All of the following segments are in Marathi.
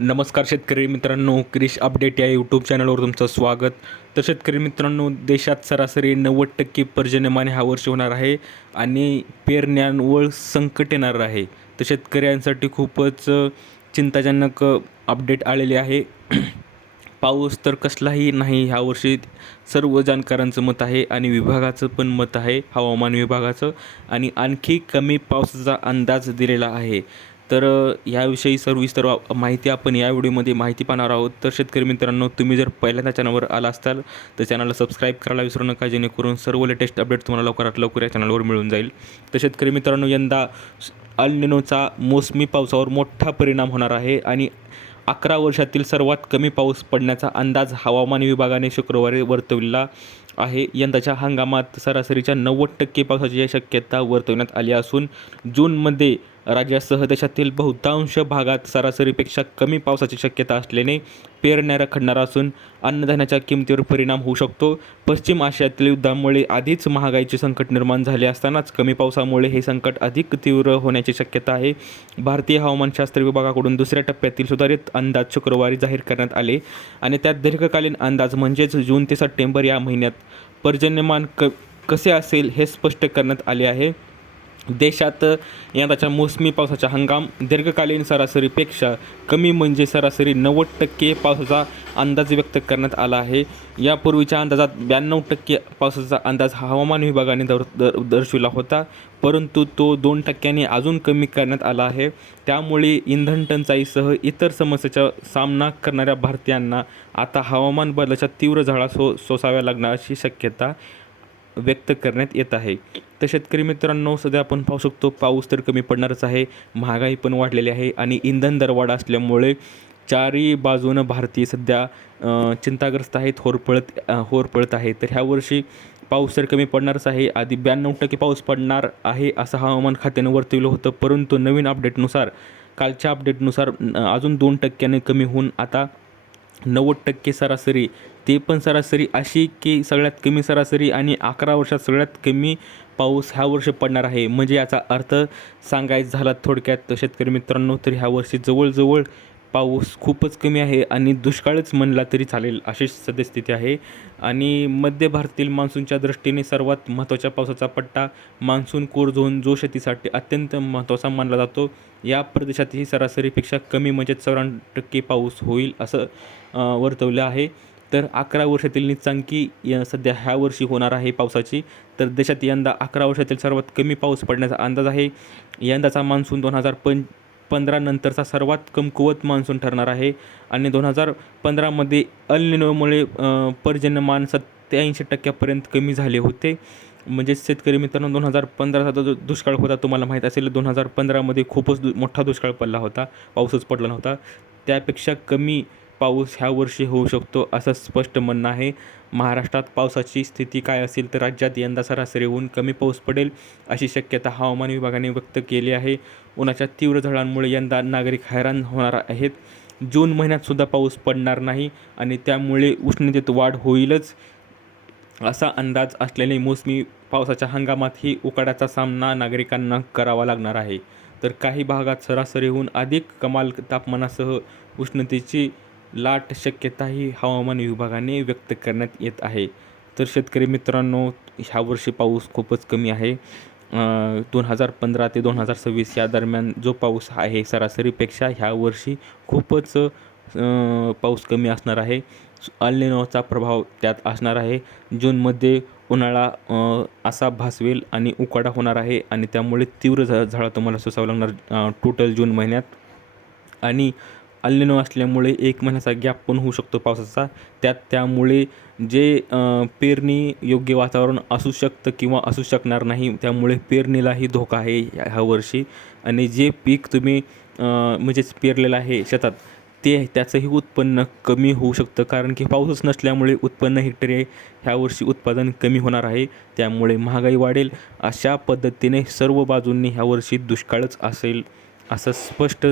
नमस्कार शेतकरी मित्रांनो, क्रिश अपडेट या यूट्यूब चॅनलवर तुमचं स्वागत. तर शेतकरी मित्रांनो, देशात सरासरी 90% पर्जन्यमान ह्या वर्षी होणार आहे आणि पेरण्यांवर संकट येणार आहे. तर शेतकऱ्यांसाठी खूपच चिंताजनक अपडेट आलेले आहे. पाऊस तर कसलाही नाही ह्या वर्षी, सर्व जाणकारांचं मत आहे आणि विभागाचं पण मत आहे, हवामान विभागाचं, आणि आणखी कमी पावसाचा अंदाज दिलेला आहे. तर याविषयी सविस्तर माहिती आपण या व्हिडिओमध्ये माहिती पाहणार आहोत. तर शेतकरी मित्रांनो, तुम्ही जर पहिल्यांदा चॅनलवर आला असाल तर चॅनलला सबस्क्राईब करायला विसरू नका, जेणेकरून सर्व लेटेस्ट अपडेट तुम्हाला लवकरात लवकर या चॅनलवर मिळून जाईल. तर शेतकरी मित्रांनो, यंदा अल निनोचा मोसमी पावसावर मोठा परिणाम होणार आहे आणि 11 वर्षातील सर्वात कमी पाऊस पडण्याचा अंदाज हवामान विभागाने शुक्रवारी वर्तविला आहे. यंदाच्या हंगामात सरासरीच्या 90% पावसाची शक्यता वर्तवण्यात आली असून जूनमध्ये राज्यासह देशातील बहुतांश भागात सरासरीपेक्षा कमी पावसाची शक्यता असल्याने पेरण्या रखडणार असून अन्नधान्याच्या किमतीवर परिणाम होऊ शकतो. पश्चिम आशियातील युद्धामुळे आधीच महागाईचे संकट निर्माण झाले असतानाच कमी पावसामुळे हे संकट अधिक तीव्र होण्याची शक्यता आहे. भारतीय हवामानशास्त्र विभागाकडून दुसऱ्या टप्प्यातील सुधारित अंदाज शुक्रवारी जाहीर करण्यात आले आणि त्यात दीर्घकालीन अंदाज म्हणजेच जून ते सप्टेंबर या महिन्यात पर्जन्यमान कसे असेल हे स्पष्ट करण्यात आले आहे. देशात यंदाच्या मोसमी पावसाचा हंगाम दीर्घकालीन सरासरीपेक्षा कमी म्हणजे सरासरी 90% पावसाचा अंदाज व्यक्त करण्यात आला आहे. यापूर्वीच्या अंदाजात 92% पावसाचा अंदाज हवामान विभागाने दर्शविला होता, परंतु तो 2% अजून कमी करण्यात आला आहे. त्यामुळे इंधन टंचाईसह इतर समस्येचा सामना करणाऱ्या भारतीयांना आता हवामान बदलाच्या तीव्र झळा सोसाव्या लागणार अशी शक्यता व्यक्त करण्यात येत आहे. तर शेतकरी मित्रांनो, सध्या आपण पाहू शकतो पाऊस तर कमी पडणारच आहे, महागाई पण वाढलेली आहे आणि इंधन दरवाढ असल्यामुळे चारही बाजूनं भारतीय सध्या चिंताग्रस्त आहेत, होरपळत आहे. तर ह्या वर्षी पाऊस तर कमी पडणारच आहे. आधी 92% पाऊस पडणार आहे असं हवामान खात्यानं वर्तवलं होतं, परंतु नवीन अपडेटनुसार, कालच्या अपडेटनुसार अजून 2% कमी होऊन आता 90% सरासरी, ते पण सरासरी अशी की सगळ्यात कमी सरासरी आणि 11 वर्षात सगळ्यात कमी पाऊस ह्या वर्षी पडणार आहे. म्हणजे याचा अर्थ सांगायचा झाला थोडक्यात तर शेतकरी मित्रांनो, तर ह्या वर्षी जवळजवळ पाऊस खूपच कमी आहे आणि दुष्काळच म्हणला तरी चालेल अशी सद्यस्थिती आहे. आणि मध्य भारतातील मान्सूनच्या दृष्टीने सर्वात महत्त्वाच्या पावसाचा पट्टा मान्सून कोर झोन, जो शेतीसाठी अत्यंत महत्त्वाचा मानला जातो, या प्रदेशातही सरासरीपेक्षा कमी म्हणजे 94% पाऊस होईल असं वर्तवलं आहे. तर 11 वर्षातील नीचांकी सध्या ह्या वर्षी होणार आहे पावसाची. तर देशात यंदा 11 वर्षातील सर्वात कमी पाऊस पडण्याचा अंदाज आहे. यंदाचा मान्सून 2015 नंतरचा सर्वात कमकुवत मान्सून ठरणार आहे आणि 2015मध्ये अल निनोमुळे पर्जन्यमान 87% कमी झाले होते. म्हणजे शेतकरी मित्रांनो, 2015चा जो दुष्काळ होता तुम्हाला माहीत असेल, 2015मध्ये खूपच मोठा दुष्काळ पडला होता, पाऊसच पडला नव्हता. त्यापेक्षा कमी पाऊस ह्या वर्षी होऊ शकतो असं स्पष्ट म्हणणं आहे. महाराष्ट्रात पावसाची स्थिती काय असेल तर राज्यात यंदा सरासरीहून कमी पाऊस पडेल अशी शक्यता हवामान विभागाने व्यक्त केली आहे. उन्हाच्या तीव्र झळांमुळे यंदा नागरिक हैराण होणार आहेत. जून महिन्यातसुद्धा पाऊस पडणार नाही आणि त्यामुळे उष्णतेत वाढ होईलच असा अंदाज असल्याने मोसमी पावसाच्या हंगामातही उकाड्याचा सामना नागरिकांना करावा लागणार आहे. तर काही भागात सरासरीहून अधिक कमाल तापमानासह उष्णतेची लाट शक्यताही हवामान विभागाने व्यक्त करण्यात येत आहे. तर शेतकरी मित्रांनो, ह्या वर्षी पाऊस खूपच कमी आहे. 2015 ते 2026 या दरम्यान जो पाऊस आहे सरासरीपेक्षा ह्या वर्षी खूपच पाऊस कमी असणार आहे. अल निनोचा प्रभाव त्यात असणार आहे. जूनमध्ये उन्हाळा असा भासवेल आणि उकाडा होणार आहे आणि त्यामुळे तीव्र झळा तुम्हाला सोसावं लागणार टोटल जून महिन्यात. आणि अल निनो असल्यामुळे 1 महिन्याचा गॅप पण होऊ शकतो पावसाचा. त्यामुळे जे पेरणी योग्य वातावरण असू शकतं किंवा असू शकणार नाही, त्यामुळे पेरणीलाही धोका आहे ह्या वर्षी. आणि जे पीक तुम्ही म्हणजेच पेरलेलं आहे शेतात, त्याचंही उत्पन्न कमी होऊ शकतं, कारण की पाऊसच नसल्यामुळे उत्पन्न हेक्टरी ह्या वर्षी उत्पादन कमी होणार आहे. त्यामुळे महागाई वाढेल. अशा पद्धतीने सर्व बाजूंनी ह्या वर्षी दुष्काळच असेल असं स्पष्ट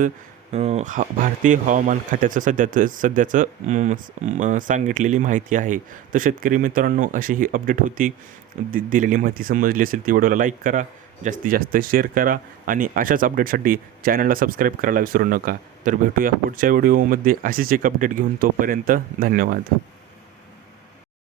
भारतीय हवामान खात्याचं सध्याचं सांगितलेली माहिती आहे. तर शेतकरी मित्रांनो, अशी ही अपडेट होती. दिलेली माहिती समजली असेल ती व्हिडिओला लाईक करा जास्तीत जास्त शेअर करा आणि अशाच अपडेटसाठी चॅनलला सबस्क्राईब करायला विसरू नका. तर भेटूया पुढच्या व्हिडिओमध्ये अशीच एक अपडेट घेऊन. तोपर्यंत धन्यवाद.